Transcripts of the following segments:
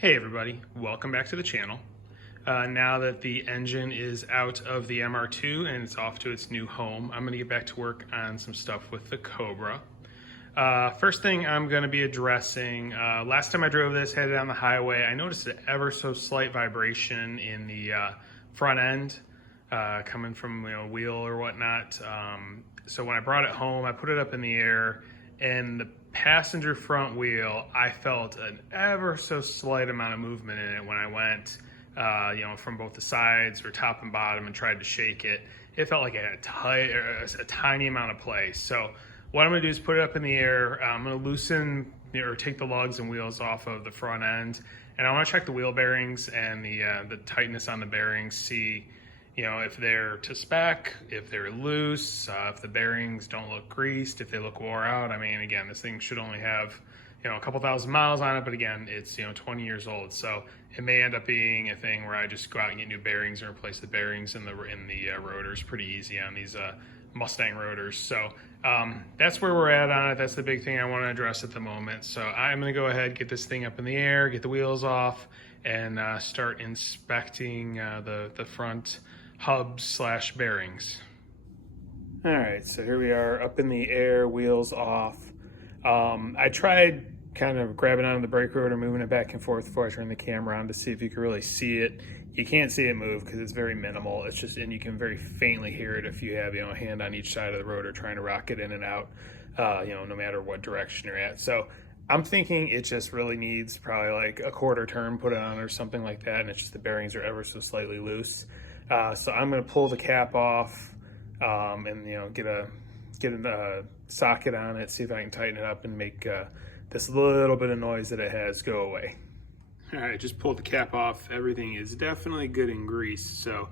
Hey everybody, welcome back to the channel. Now that the engine is out of the MR2 and it's off to its new home, I'm going to get back to work on some stuff with the Cobra. First thing I'm going to be addressing, last time I drove this, headed down the highway, I noticed an ever so slight vibration in the front end coming from a wheel or whatnot. So when I brought it home, I put it up in the air, and the passenger front wheel, I felt an ever so slight amount of movement in it when I went, from both the sides or top and bottom and tried to shake it. It felt like it had a tiny amount of play. So what I'm gonna do is put it up in the air. I'm gonna loosen or take the lugs and wheels off of the front end, and I wanna check the wheel bearings and the tightness on the bearings, see if they're to spec, if they're loose, if the bearings don't look greased, if they look wore out. I mean, again, this thing should only have, a couple thousand miles on it, but again, it's, 20 years old. So it may end up being a thing where I just go out and get new bearings and replace the bearings in the rotors pretty easy on these Mustang rotors. So that's where we're at on it. That's the big thing I want to address at the moment. So I'm going to go ahead, get this thing up in the air, get the wheels off, and start inspecting the front hubs / bearings. All right, so here we are up in the air, wheels off. I tried kind of grabbing onto the brake rotor, moving it back and forth before I turned the camera on to see if you could really see it. You can't see it move because it's very minimal. It's just, and you can very faintly hear it if you have, a hand on each side of the rotor trying to rock it in and out, no matter what direction you're at. So I'm thinking it just really needs probably like a quarter turn put on or something like that. And it's just the bearings are ever so slightly loose. So I'm going to pull the cap off, and get a socket on it, see if I can tighten it up and make this little bit of noise that it has go away. All right, just pulled the cap off. Everything is definitely good and greased, so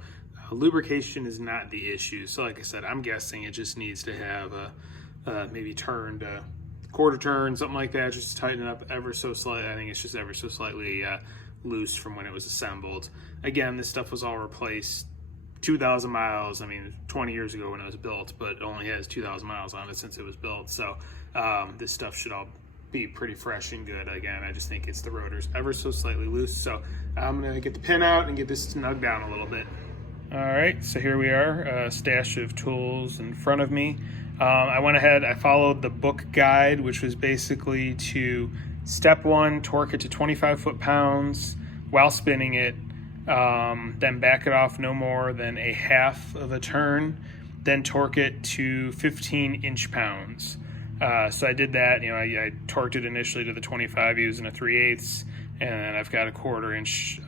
lubrication is not the issue. So like I said, I'm guessing it just needs to have a maybe turned quarter turn, something like that, just to tighten it up ever so slightly. I think it's just ever so slightly loose from when it was assembled. Again, this stuff was all replaced 2,000 miles, 20 years ago when it was built, but it only has 2,000 miles on it since it was built. So this stuff should all be pretty fresh and good. Again, I just think it's the rotors ever so slightly loose. So I'm gonna get the pin out and get this snugged down a little bit. All right, so here we are, a stash of tools in front of me. I went ahead, I followed the book guide, which was basically to step one, torque it to 25 foot-pounds while spinning it, then back it off no more than a half of a turn, then torque it to 15 inch-pounds. So I did that, I torqued it initially to the 25 using a 3/8, and then I've got a 1/4 inch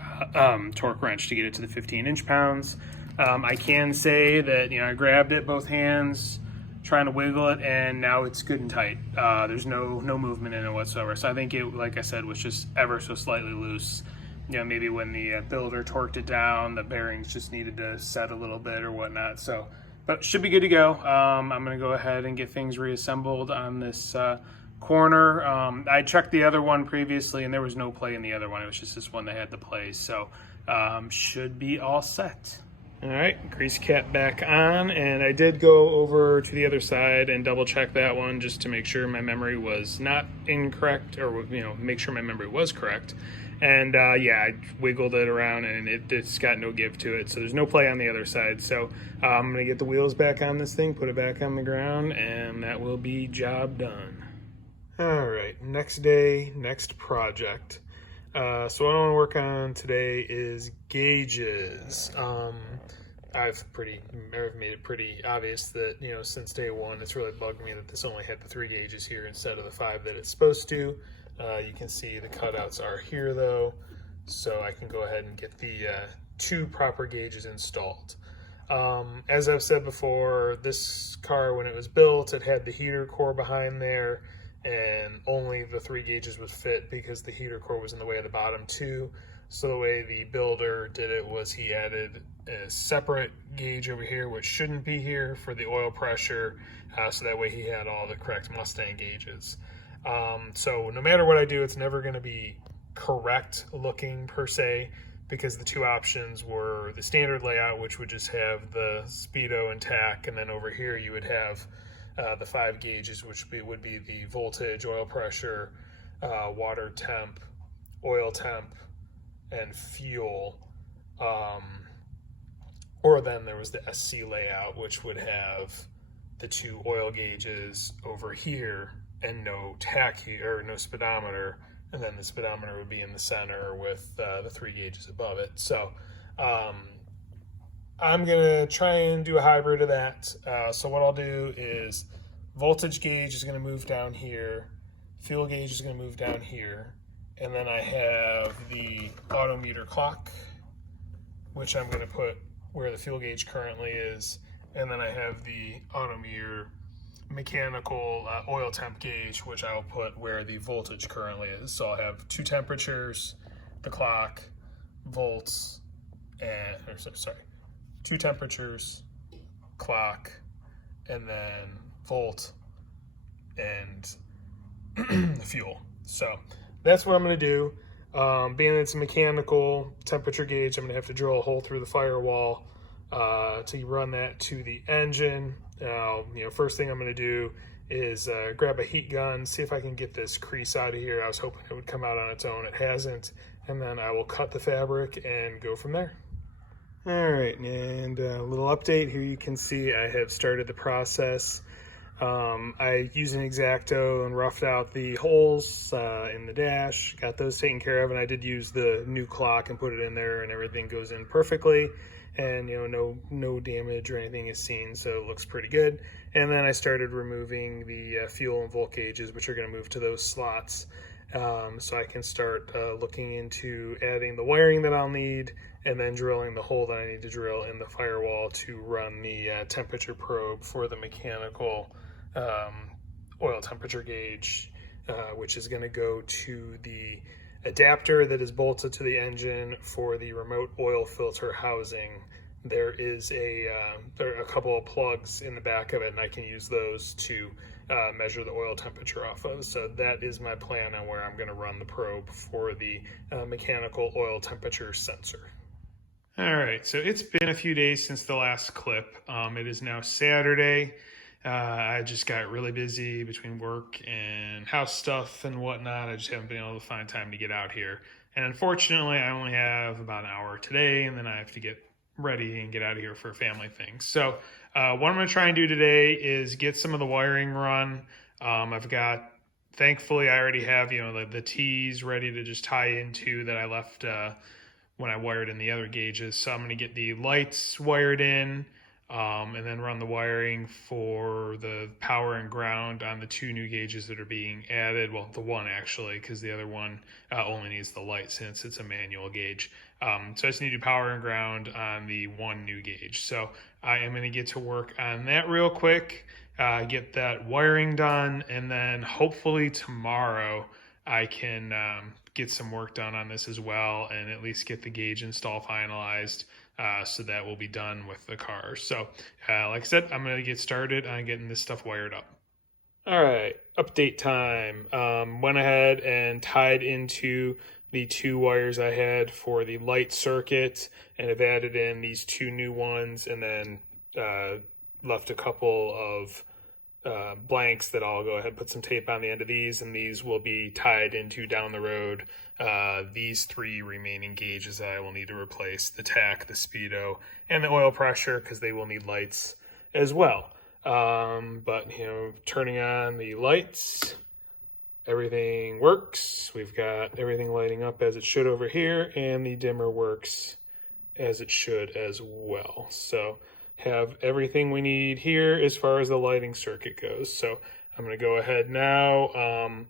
torque wrench to get it to the 15 inch-pounds. I can say that, I grabbed it both hands, trying to wiggle it, and now it's good and tight. There's no movement in it whatsoever. So I think it, like I said, was just ever so slightly loose. Maybe when the builder torqued it down, the bearings just needed to set a little bit or whatnot. So, but should be good to go. I'm gonna go ahead and get things reassembled on this corner. I checked the other one previously and there was no play in the other one. It was just this one that had the play. So should be all set. All right, grease cap back on, and I did go over to the other side and double check that one just to make sure my memory was not incorrect, or make sure my memory was correct. And yeah, I wiggled it around and it's got no give to it, so there's no play on the other side. So I'm gonna get the wheels back on this thing, put it back on the ground, and that will be job done. All right, next day, next project. So what I want to work on today is gauges. I've made it pretty obvious that, since day one, it's really bugged me that this only had the 3 gauges here instead of the 5 that it's supposed to. You can see the cutouts are here though, so I can go ahead and get the 2 proper gauges installed. As I've said before, this car, when it was built, it had the heater core behind there, and only the 3 gauges would fit because the heater core was in the way of the bottom 2. So the way the builder did it was he added a separate gauge over here, which shouldn't be here, for the oil pressure, so that way he had all the correct Mustang gauges. So no matter what I do, it's never going to be correct looking per se, because the 2 options were the standard layout, which would just have the speedo and tach, and then over here you would have the 5 gauges, which would be the voltage, oil pressure, water temp, oil temp, and fuel. Or then there was the SC layout, which would have the 2 oil gauges over here and no tachy or no speedometer, and then the speedometer would be in the center with the 3 gauges above it. So I'm gonna try and do a hybrid of that. So what I'll do is voltage gauge is gonna move down here, fuel gauge is gonna move down here, and then I have the autometer clock, which I'm gonna put where the fuel gauge currently is, and then I have the autometer mechanical oil temp gauge, which I'll put where the voltage currently is. So I'll have 2 temperatures, the clock, volts, and 2 temperatures, clock, and then volt and the fuel. So that's what I'm going to do. Being that it's a mechanical temperature gauge, I'm going to have to drill a hole through the firewall to run that to the engine. First thing I'm going to do is grab a heat gun, see if I can get this crease out of here. I was hoping it would come out on its own. It hasn't. And then I will cut the fabric and go from there. All right, and a little update here. You can see I have started the process. I used an X-Acto and roughed out the holes in the dash, got those taken care of, and I did use the new clock and put it in there, and everything goes in perfectly, and no damage or anything is seen, so it looks pretty good. And then I started removing the fuel and volt gauges, which are going to move to those slots, so I can start looking into adding the wiring that I'll need, and then drilling the hole that I need to drill in the firewall to run the temperature probe for the mechanical oil temperature gauge, which is going to go to the adapter that is bolted to the engine for the remote oil filter housing. There are a couple of plugs in the back of it, and I can use those to measure the oil temperature off of. So that is my plan on where I'm going to run the probe for the mechanical oil temperature sensor. All right, so it's been a few days since the last clip. It is now Saturday. I just got really busy between work and house stuff and whatnot. I just haven't been able to find time to get out here. And unfortunately, I only have about an hour today, and then I have to get ready and get out of here for a family thing. So what I'm going to try and do today is get some of the wiring run. Thankfully, I already have, the T's ready to just tie into that I left when I wired in the other gauges. So I'm going to get the lights wired in, and then run the wiring for the power and ground on the 2 new gauges that are being added. Well, the one actually, because the other one only needs the light since it's a manual gauge. So I just need to do power and ground on the 1 new gauge. So I am going to get to work on that real quick, get that wiring done, and then hopefully tomorrow I can get some work done on this as well, and at least get the gauge install finalized, so that will be done with the car. So like I said, I'm going to get started on getting this stuff wired up. All right, update time. Went ahead and tied into the 2 wires I had for the light circuit, and have added in these 2 new ones, and then left a couple of blanks that I'll go ahead and put some tape on the end of these, and these will be tied into down the road these 3 remaining gauges that I will need to replace: the tach, the speedo, and the oil pressure, because they will need lights as well. But turning on the lights, everything works. We've got everything lighting up as it should over here, and the dimmer works as it should as well. So have everything we need here as far as the lighting circuit goes. So I'm going to go ahead now.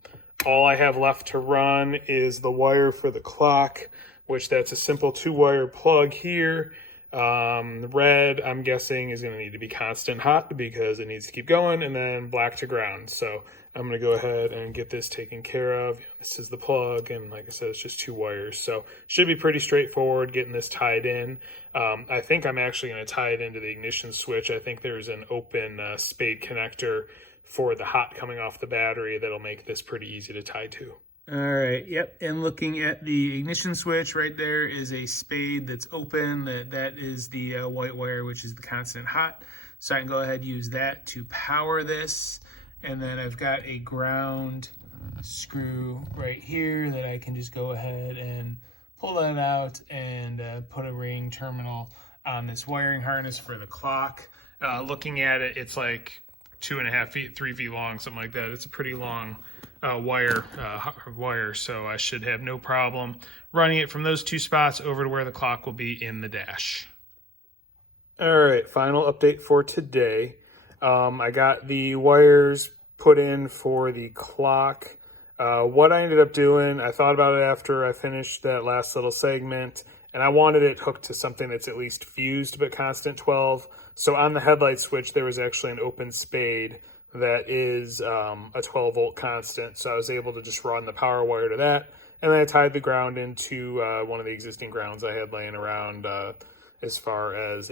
All I have left to run is the wire for the clock, which that's a simple 2-wire plug here. Red, I'm guessing, is going to need to be constant hot because it needs to keep going, and then black to ground. So I'm going to go ahead and get this taken care of. This is the plug, and like I said, it's just 2 wires. So should be pretty straightforward getting this tied in. I think I'm actually going to tie it into the ignition switch. I think there's an open spade connector for the hot coming off the battery that'll make this pretty easy to tie to. All right, yep, and looking at the ignition switch, right there is a spade that's open. That is the white wire, which is the constant hot. So I can go ahead and use that to power this. And then I've got a ground screw right here that I can just go ahead and pull that out and put a ring terminal on this wiring harness for the clock. Looking at it, it's like 2.5 feet, 3 feet long, something like that. It's a pretty long wire, so I should have no problem running it from those two spots over to where the clock will be in the dash. All right, final update for today. I got the wires put in for the clock. What I ended up doing, I thought about it after I finished that last little segment, and I wanted it hooked to something that's at least fused but constant 12. So on the headlight switch, there was actually an open spade that is a 12 volt constant. So I was able to just run the power wire to that. And then I tied the ground into one of the existing grounds I had laying around as far as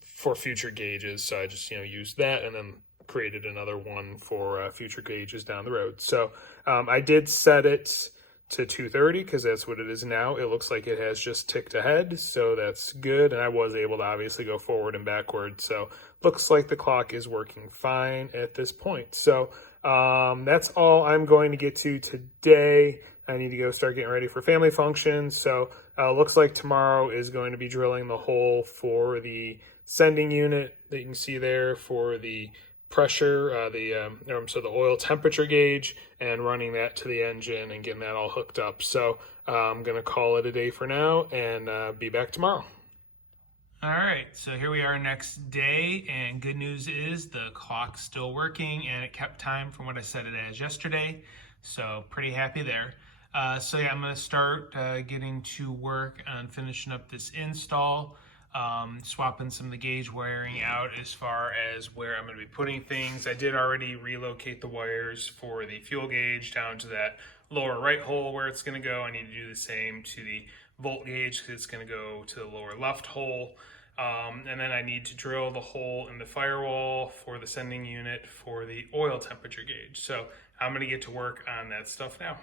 for future gauges. So I just, used that and then created another one for future gauges down the road. So I did set it to 230 because that's what it is now. It looks like it has just ticked ahead, so that's good. And I was able to obviously go forward and backward. So looks like the clock is working fine at this point. So that's all I'm going to get to today. I need to go start getting ready for family functions. So looks like tomorrow is going to be drilling the hole for the sending unit that you can see there for the pressure, so the oil temperature gauge, and running that to the engine and getting that all hooked up. So I'm going to call it a day for now and be back tomorrow. All right, so here we are next day, and good news is the clock's still working and it kept time from what I set it as yesterday. So pretty happy there. So yeah, I'm going to start getting to work on finishing up this install. Swapping some of the gauge wiring out as far as where I'm going to be putting things. I did already relocate the wires for the fuel gauge down to that lower right hole where it's going to go. I need to do the same to the volt gauge because it's going to go to the lower left hole. And then I need to drill the hole in the firewall for the sending unit for the oil temperature gauge. So I'm going to get to work on that stuff now.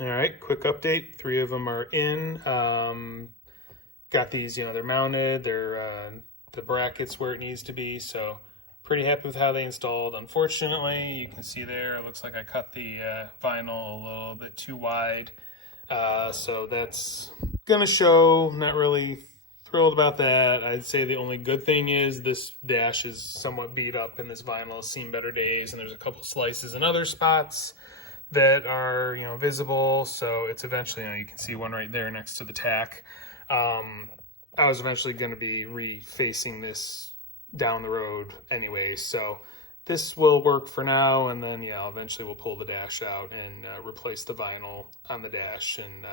All right, quick update. 3 of them are in. Got these, they're mounted, they're the brackets where it needs to be, so pretty happy with how they installed. Unfortunately, you can see there, it looks like I cut the vinyl a little bit too wide, so that's gonna show. Not really thrilled about that. I'd say the only good thing is this dash is somewhat beat up and this vinyl has seen better days, and there's a couple slices in other spots that are, visible, so it's eventually, you can see one right there next to the tack. I was eventually going to be refacing this down the road anyway, so this will work for now, and then eventually we'll pull the dash out and replace the vinyl on the dash, and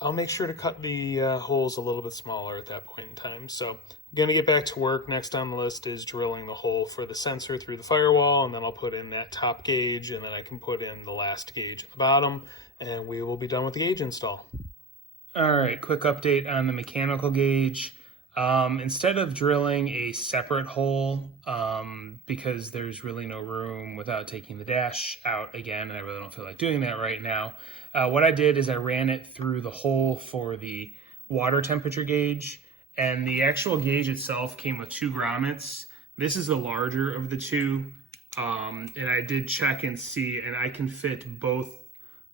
I'll make sure to cut the holes a little bit smaller at that point in time. So I'm going to get back to work. Next on the list is drilling the hole for the sensor through the firewall, and then I'll put in that top gauge, and then I can put in the last gauge at the bottom, and we will be done with the gauge install. All right, quick update on the mechanical gauge. Instead of drilling a separate hole, because there's really no room without taking the dash out again, and I really don't feel like doing that right now, what I did is I ran it through the hole for the water temperature gauge, and the actual gauge itself came with 2 grommets. This is the larger of the two, and I did check and see, and I can fit both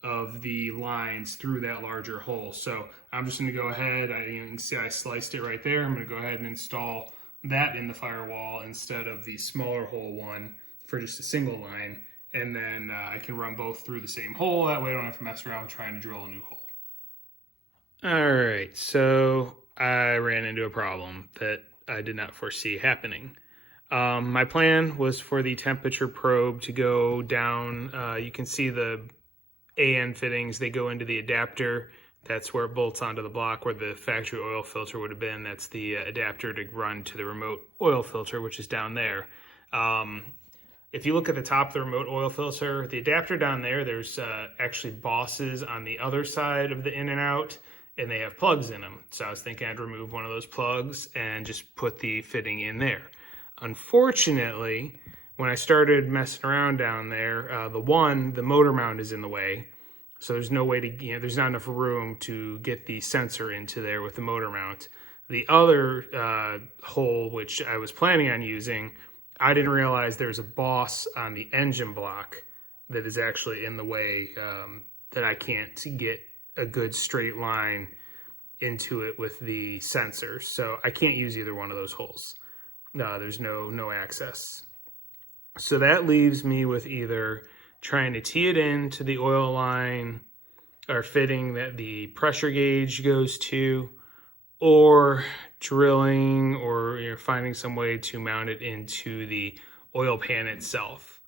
of the lines through that larger hole. So I'm just going to go ahead, you can see I sliced it right there. I'm going to go ahead and install that in the firewall instead of the smaller hole one for just a single line, and then I can run both through the same hole. That way I don't have to mess around trying to drill a new hole. All right, so I ran into a problem that I did not foresee happening. My plan was for the temperature probe to go down. You can see the AN fittings, they go into the adapter. That's where it bolts onto the block where the factory oil filter would have been. That's the adapter to run to the remote oil filter, which is down there. If you look at the top of the remote oil filter, the adapter down there, there's actually bosses on the other side of the in and out, and they have plugs in them. So I was thinking I'd remove one of those plugs and just put the fitting in there. Unfortunately, when I started messing around down there, the motor mount is in the way. So there's no way to, there's not enough room to get the sensor into there with the motor mount. The other hole, which I was planning on using, I didn't realize there's a boss on the engine block that is actually in the way, that I can't get a good straight line into it with the sensor. So I can't use either one of those holes. There's no access. So that leaves me with either trying to tee it into the oil line or fitting that the pressure gauge goes to, or drilling or finding some way to mount it into the oil pan itself.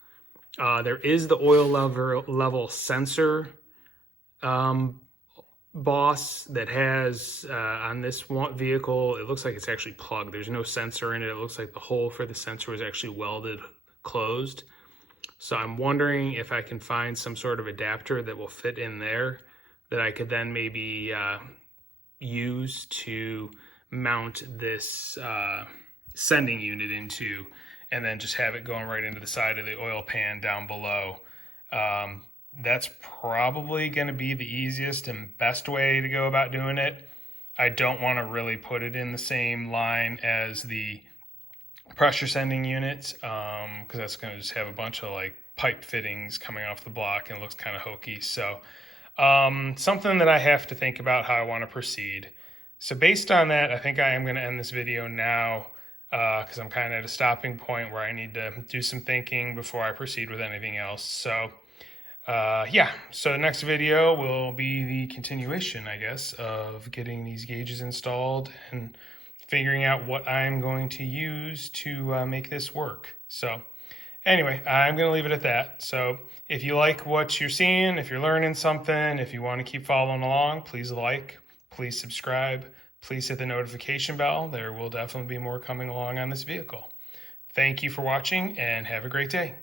There is the oil level sensor boss that has on this one vehicle, it looks like it's actually plugged. There's no sensor in it. It looks like the hole for the sensor is actually welded closed. So I'm wondering if I can find some sort of adapter that will fit in there that I could then maybe use to mount this sending unit into, and then just have it going right into the side of the oil pan down below. That's probably going to be the easiest and best way to go about doing it. I don't want to really put it in the same line as the pressure sending unit, because that's going to just have a bunch of like pipe fittings coming off the block and it looks kind of hokey. So something that I have to think about how I want to proceed. So based on that, I think I am going to end this video now, because I'm kind of at a stopping point where I need to do some thinking before I proceed with anything else. So yeah, so the next video will be the continuation, I guess, of getting these gauges installed and figuring out what I'm going to use to make this work. So anyway, I'm going to leave it at that. So if you like what you're seeing, if you're learning something, if you want to keep following along, please like, please subscribe, please hit the notification bell. There will definitely be more coming along on this vehicle. Thank you for watching and have a great day.